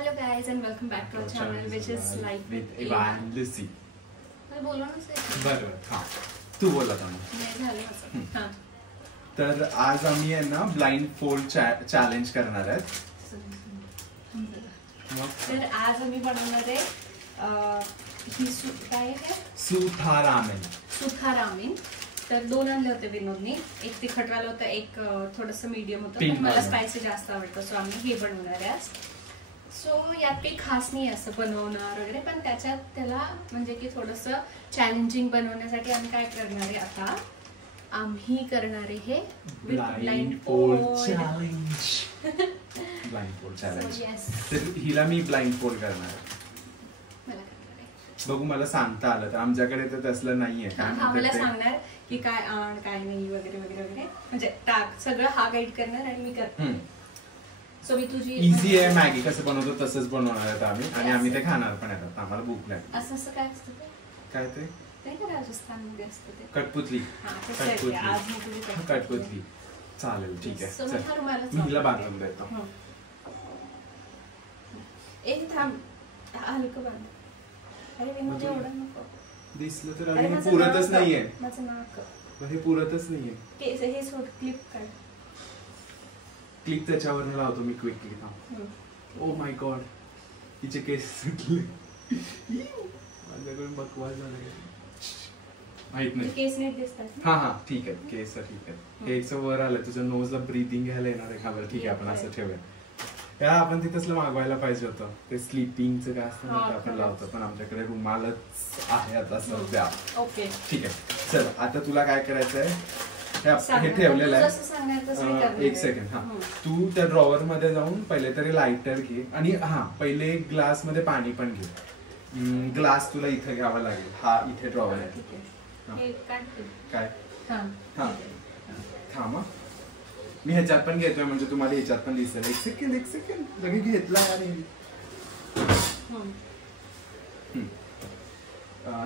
Hello guys and welcome back to our channel which is Life with Eva and Lucy. मैं बोला ना sir. बरोबर. हाँ. तू बोला था ना. नाही झालं माझं. हाँ. तर आज आम्ही आहे ना ब्लाइंड फोल्ड चॅलेंज करणार आहेत. तर आज आम्ही बनवणार आहे ही काय आहे सुथा रामेन. सुथा रामेन. तर दोन आणले होते विनोदनी. एक तिखटवाला होता, एक थोडंसं मीडियम होतं. पण मला स्पायसी जास्त आवडतं सो आम्ही हे बनवणार आहे आज. सो यात काही खास नाही असं बनवणार वगैरे, पण त्याच्यात त्याला म्हणजे की थोडंसं चॅलेंजिंग बनवण्यासाठी आम्ही काय करणार आहे आता आम्ही करणार आहे हे blind fold challenge. Blind fold challenge. तर हिला मी ब्लाइंड फोल्ड करणार आहे. बघू मला सांगता आलं तर आमच्याकडे तर तसलं नाहीये. मला सांगणार की काय आण काय नाही वगैरे वगैरे वगैरे म्हणजे टाक सगळं हा गाईड करणार आणि मी करणार. सो मी तुझी इझी आहे. मॅगी कसं बनवतो तसंच बनवणार आहेत आम्ही आणि आम्ही ते खाणार पण आहेत. आम्हाला भूक लागली. असं असं काय असतं ते काय ते राजस्थान मध्ये असतं ते कटपुतली. कटपुतली चालेल ठीक आहे. मी हिला बांधून देतो. एक थांब हलकं बांध. अरे विनोद एवढं नको दिसलं तर अरे हे पुरतच नाहीये. माझं नाक हे पुरतच नाहीये. केस हे सोड क्लिप काढ. क्लिप त्याच्यावर लावतो me quickly. Oh my God तिचे केस सुटले. माझ्याकडून बकवास झाला. माहित नाही केस नीट दिसतात. हा हा ठीक आहे केस ठीक आहे. हेच वर आलं तुझं नोजला ब्रीदिंग घ्यायला येणार आहे का बरं. ठीक आहे आपण असं ठेवूया. या आपण तिथंच मागवायला पाहिजे होतं ते स्लीपिंगचं काय असतं ना आपण लावतो पण आमच्याकडे रुमालच आहे आता सध्या. ओके ठीक आहे. चल आता तुला काय करायचंय हे ठेवलेलं आहे. एक सेकंड. हा तू त्या ड्रॉवर मध्ये जाऊन पहिले तरी लायटर घे आणि हा पहिले ग्लास मध्ये पाणी पण घे. ग्लास तुला इथे घ्यावा लागेल. हा इथे ड्रॉवर आहे. काय हा थांब मी ह्याच्यात पण घेतोय म्हणजे तुम्हाला ह्याच्यात पण दिसेल. एक सेकंड लगेच घेतला आणि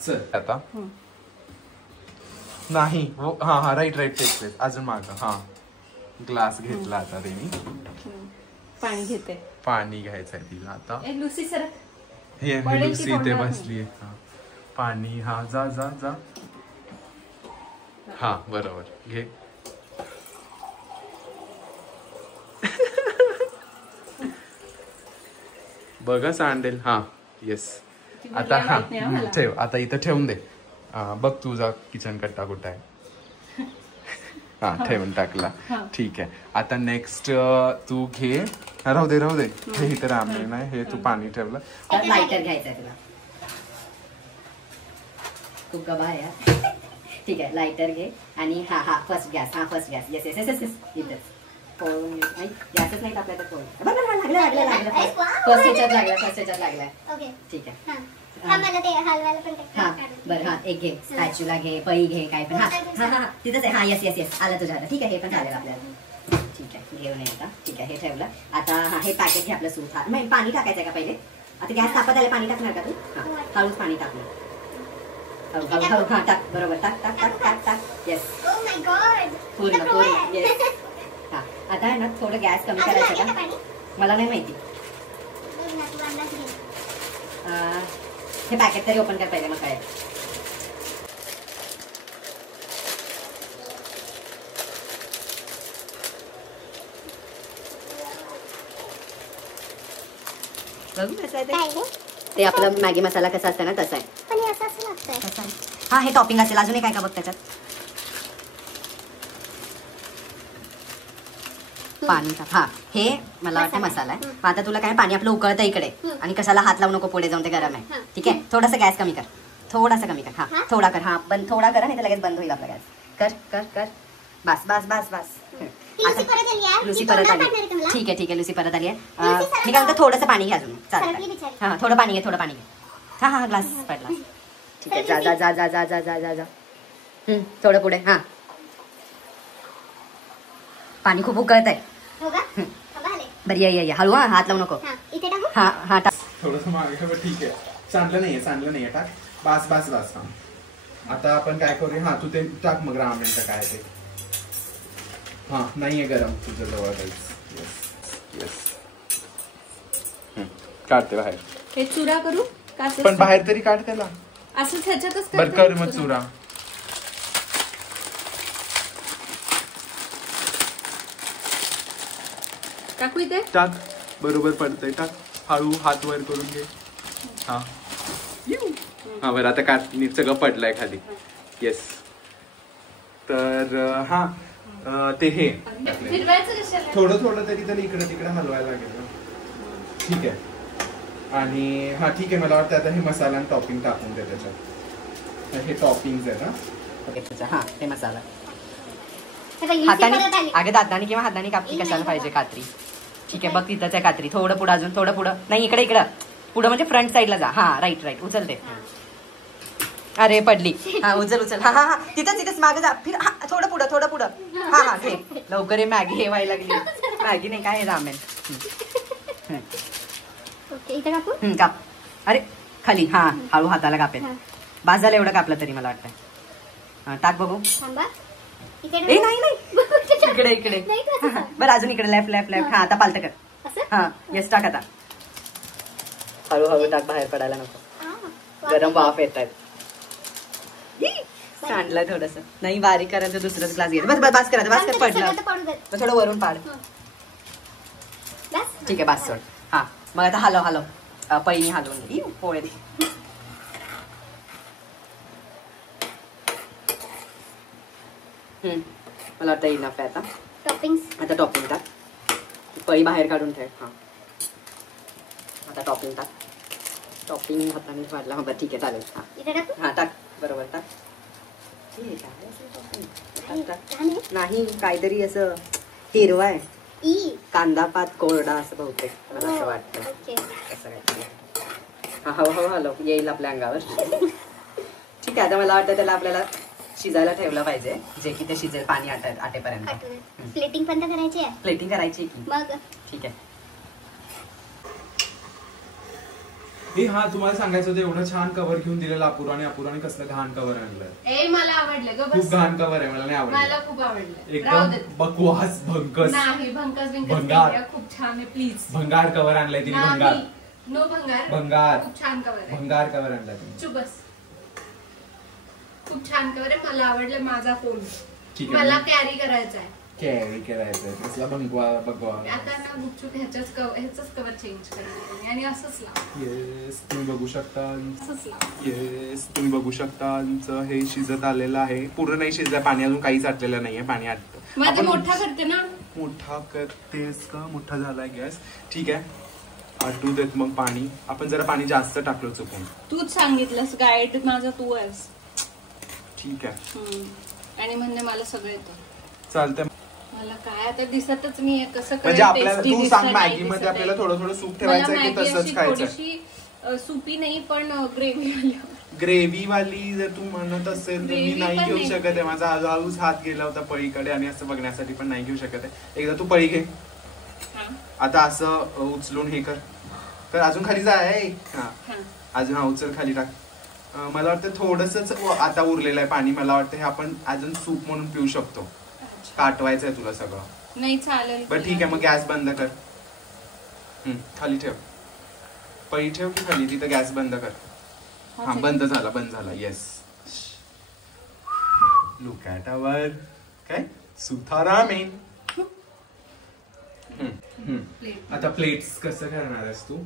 चल आता नाही हा हा राईट टेक अजून माग. हा ग्लास घेतला आता ते मी पाणी घेते. पाणी घ्यायचंय तिला आता. लुसी सर हे लुसी इथे बसली. पाणी हा जा जा जा. हा बरोबर घे. बघा सांडेल. हा येस. आता हा ठेव. आता इथं ठेवून दे. बघ तुझा किचन कट्टा कुठं आहे. हा ठेवून टाकला. ठीक आहे. आता नेक्स्ट तू घे. राहू दे हे इथं रामले नाही. हे तू पाणी ठेवलं. लायटर घ्यायचंय तुला. खूप गबा आहे. ठीक आहे लायटर घे आणि हा हा फर्स्ट गॅस. हा first gas. Yes yes yes yes इथंच. गॅसच नाही टाकला तर लागला फर्स्ट ह्याच्यात लागलाय. ठीक आहे. बरं हा एक घे. स्पॅच्युला घे पळी घे काय पण. हा हा तिथंच आहे. हा येस येस येस आलं तुझ्या. ठीक आहे हे पण चालेल आपल्याला. ठीक आहे घेऊन ये आता. ठीक आहे हे ठेवलं. आता हा हे पॅकेट घे आपलं सूप. नाही पाणी टाकायचं का पहिले. आता गॅस तापत आले पाणी टाकणार का तू. हा हळूच पाणी टाकलं. हळू हा टाक. बरोबर टाक टाक टाक टाक टाक. येस पूर्ण येस. हा आता आहे ना थोडं गॅस कमी करायचं का मला नाही माहिती. हे पॅकेट तरी ओपन कर पहिले मग काय. बघू कसं आहे ते आपलं मॅगी मसाला कसा असतं ना तसा आहे. हा हे टॉपिंग असेल. अजून काय का बघ त्याच्यात. पाणी टाक. हा हे मला वाटतं मसाला आहे. आता तुला काय पाणी आपलं उकळतं इकडे आणि कशाला हात लावू नको पुढे जाऊन ते गरम आहे. ठीक आहे थोडंसं गॅस कमी कर. थोडासा कमी कर. हा थोडा कर. हा बंद थोडा करा नाही तर लगेच बंद होईल आपला गॅस. कर कर कर. बस बस बस बस. लुसी परत आली. ठीक आहे लुसी परत आली आहे. मी काय म्हणतो थोडंसं पाणी घे अजून. चालेल हा थोडं पाणी घे. हा हा ग्लास पडला. ठीक आहे जा जा जा जा जा जा जा जा जा. थोडं पुढे. हा पाणी खूप उकळत आहे. बरं ये हळू. हा हात लावू नको. हा हा टाक. थोडंसं मागे. ठीक आहे सांडलं नाहीये टाक. बस बस बस. हा आता आपण काय करूया. हा तू ते टाक मग रामेन काय ते. हा नाहीये गरम तुझ्या जवळ काहीच. येस येस काढते बाहेर. हे चुरा करू का? पण बाहेर तरी काढ त्याला. असंच ह्याच्यातच बर कर मग चुरा. टाकू इथे? टाक, बरोबर पडतंय. टाक, हळू हात वर करून घे. हा हा बरं आता काढ. सगळं पडलंय खाली. येस. तर हा ते हे थोडं थोडं तरी त्याला इकडे तिकडे हलवायला लागेल. ठीक आहे. आणि हा ठीक आहे. मला वाटतं आता हे मसाला आणि टॉपिंग टाकून दे त्याच्यात. हे टॉपिंग आहे ना. हा हे मसाला हाताने अगं दाताने किंवा हाताने कापली कशाला पाहिजे कात्री. ठीक आहे बघ तिथंच आहे कात्री. थोडं पुढं अजून थोडं पुढं. नाही इकडे इकडं पुढं म्हणजे फ्रंट साईडला जा. हा राईट राईट उचलते. अरे पडली. हा उचल उचल. हा हा हा तिथंच तिथंच मागे जा. फिर हा थोडं पुढं थोडं पुढं. हा हा घे लवकर. मॅगी हे व्हायला लागली. मॅगी नाही काय रामेन. काप. अरे खाली. हा हळू हाताला कापेल. बाजाला एवढं कापलं तरी मला वाटतं. टाक बघू. ए नाही नाही इकडे इकडे. बरं अजून इकडे लेफ्ट लेफ्ट लेफ्ट. हा आता पालतं कर. हा येस टाक आता. हळूहळू टाक बाहेर पडायला नको. गरम वाफ येत आहेत. सांडलं थोडस. नाही बारीक करायचं दुसराच ग्लास घे. बस बस करायचं. बस कर पडलं थोडं वरून पाड. ठीक आहे बस सोड. हा मग आता हलव हलव. पहिली हलवून पोळे दे. मला वाटतं इनफ आहे आता. आता टॉपिंग टाक. पळी बाहेर काढून ठेव. हा आता टॉपिंग टाक. टॉपिंग हाताने वाढला. हा बरं ठीक आहे चालेल. हा टाक बरोबर टाक. नाही काहीतरी असं हिरवा आहे. कांदा पात कोरडा असं बहुतेक मला असं वाटतं. असं काहीतरी. हा हळू हळू येईल आपल्या अंगावर. ठीक आहे आता मला वाटतं त्याला आपल्याला शिजायला ठेवलं पाहिजे. जे की ते शिजेल पाणी आटेपर्यंत. प्लेटिंग पण करायची आहे. प्लेटिंग करायची की मग ठीक आहे. हा तुम्हाला सांगायचं होतं एवढं छान कव्हर घेऊन दिलेलं अपूर्वाने कसलं घाण कव्हर आणलं. मला आवडलं. खूप घाण कव्हर आहे. मला नाही आवडलं. मला खूप आवडलं. एकदम बकवास भंकस. नाही भंकस भंगार. खूप छान आहे. प्लीज भंगार कव्हर आणलाय तिने. भंगार नो भंगार. भंगार खूप छान कव्हर आहे. भंगार कव्हर आणलाय तिने. चुप बस. खूप छान कव्हर आहे. मला आवडलं. माझा फोन ठीक आहे. मला कॅरी करायचा आहे. कॅरी करायचंय. कसला बघवा. आता ना गुपचूप ह्याचंच कव्हर चेंज करायचं आणि असंच लाव. येस तुम्ही बघू शकता. असंच लाव. येस तुम्ही बघू शकता. हे शिजत आलेलं आहे. पूर्ण नाही शिजलंय. पाणी अजून काहीच आटलेलं नाहीये. पाणी आटतं. आपण मोठा करते ना. मोठा करतेस का? मोठा झालाय गॅस. ठीक आहे आटू देत मग पाणी. आपण जरा पाणी जास्त टाकलं चुकून. तूच सांगितलंस. गाईड माझा तू आहेस. ठीक आहे. आणि म्हणणे मला सगळं येतं. चालतंय. मला काय आता दिसतच नाही कसं म्हणजे आपल्याला तू सांग मॅगी मध्ये आपल्याला थोडं थोडं सूप ठेवायचं की तसंच खायचं. सुपी नाही पण ग्रेव्ही वाली जर तू म्हणत असेल तर मी नाही घेऊ शकत आहे. माझा हळूच हात गेला होता पळीकडे आणि असं बघण्यासाठी पण नाही घेऊ शकत आहे. एकदा तू पळी घे. आता असं उचलून हे कर. अजून खाली जाय. हा अजून हा उचल खाली टाक. मला वाटतं थोडंसच आता उरलेलं आहे पाणी. मला वाटतं हे आपण अजून सूप म्हणून पिऊ शकतो. काटवायचंय तुला सगळं. नाही चालेल. बरं ठीक आहे मग गॅस बंद कर. खाली ठेव. पळी ठेव की खाली. तिथं गॅस बंद कर. हा बंद झाला. येस लुक ॲट आवर काय सुथारामेन. आता प्लेट्स कसं करणार आहेस तू?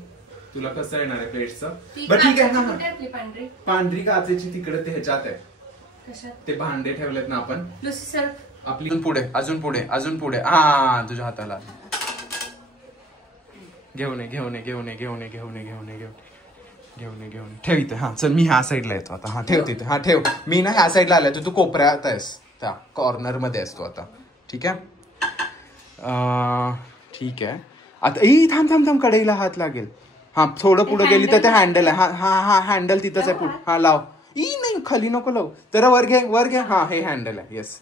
तुला कसं येणार आहे प्लेट्सचं? बरं ठीक आहे. पांढरी काचेची तिकडे ते ह्याच्यात आहे. ते भांडे ठेवलेत ना आपण. आपली अजून पुढे. हा तुझ्या हाताला घेऊन ठेव इथे. हा चल मी ह्या साईडला येतो आता. हा ठेव तिथे. हा ठेव. मी ना ह्या साईडला आलाय. तू कोपऱ्यात आहेस. त्या कॉर्नर मध्ये आहेस तू आता. ठीक आहे. ठीक आहे आता. थांब कढईला हात लागेल. हा थोडं पुढे गेली तर ते हँडल आहे. हा हँडल तिथंच आहे पुढे. हा लाव. नाही खाली नको लाव. जरा वर घे. हा हे हँडल आहे. येस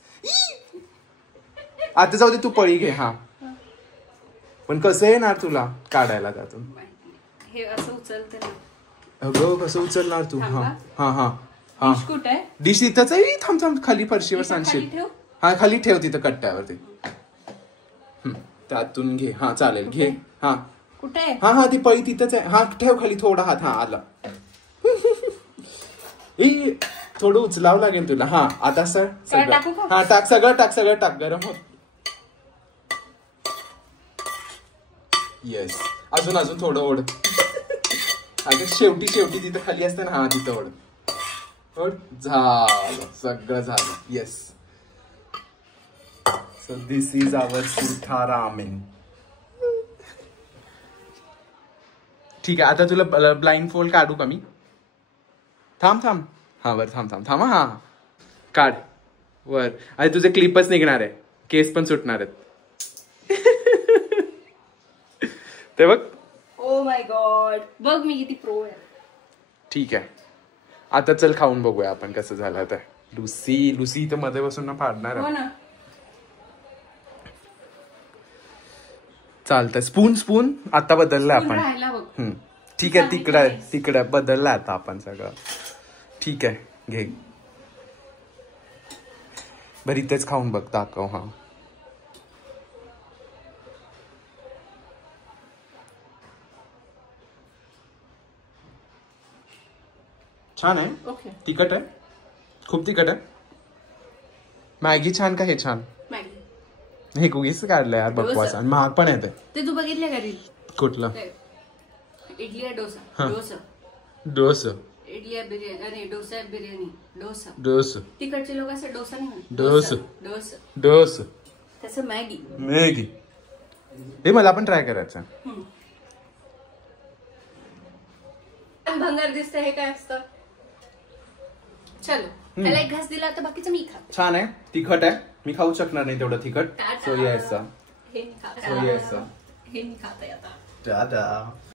आता जाऊ दे. तू पळी घे. हा पण कसं येणार तुला काढायला त्यातून? हे असं उचलते ना. अगं कसं उचलणार तू? हा कुठे डिश तिथंच आहे. थांब खाली फरशीवर सांगशील. हा खाली ठेव तिथं कट्ट्यावरती. त्यातून घे. हा चालेल घे. हा कुठे आहे? हा ती पळी तिथंच आहे. हा ठेव खाली थोडा हात. हा आला. थोडं उचलावं लागेल तुला. हा आता सर टाकू का? हा टाक सगळं टाक गरम होत. येस अजून थोडं ओढ. अगं शेवटी तिथं खाली असतं ना. हा तिथं ओढ. झालं सगळं झालं. येस. सो दिस इज आवर सुठा रामेन. ठीक आहे आता तुला ब्लाइंड फोल्ड काढू का मी? थांब हा वर थांब हा काढ वर. अरे तुझे क्लिपच निघणार आहे. केस पण सुटणार आहेत. ते बघ. ओ माय गॉड बघ मी किती प्रो आहे. ठीक आहे आता चल खाऊन बघूया आपण कसं झालं तर. लुसी इथं मध्ये बसून ना फाडणार हो आहे. ना. चालतंय. स्पून आता बदललं आपण. राहिला बघ. ठीक आहे तिकडे बदललं आता आपण सगळं. ठीक आहे घे. बरं इथेच खाऊन बघ दाखव. हा छान आहे. ओके. तिखट आहे खूप तिखट आहे. मॅगी छान का हे छान? मॅगी हे कुगीच काढलं यार बकवास आणि महाग पण येते. ते तू बघितलं का रील? कुठलं? इडली आहे डोसा. डोसा इडली आहे बिर्याणी. अरे डोसा आहे बिर्याणी. डोसा तिकडचे लोक असं डोसा नाही म्हणत. डोसा तसं मॅगी. हे मला पण ट्राय करायचं. भंगार दिसतं. हे काय असतं? चलो त्याला एक घास दिला तर बाकीचं मी खात. छान आहे. तिखट आहे. मी खाऊ शकणार नाही तेवढं तिखट. टाटा. सो यायचं हे नाही खाता आता. टाटा.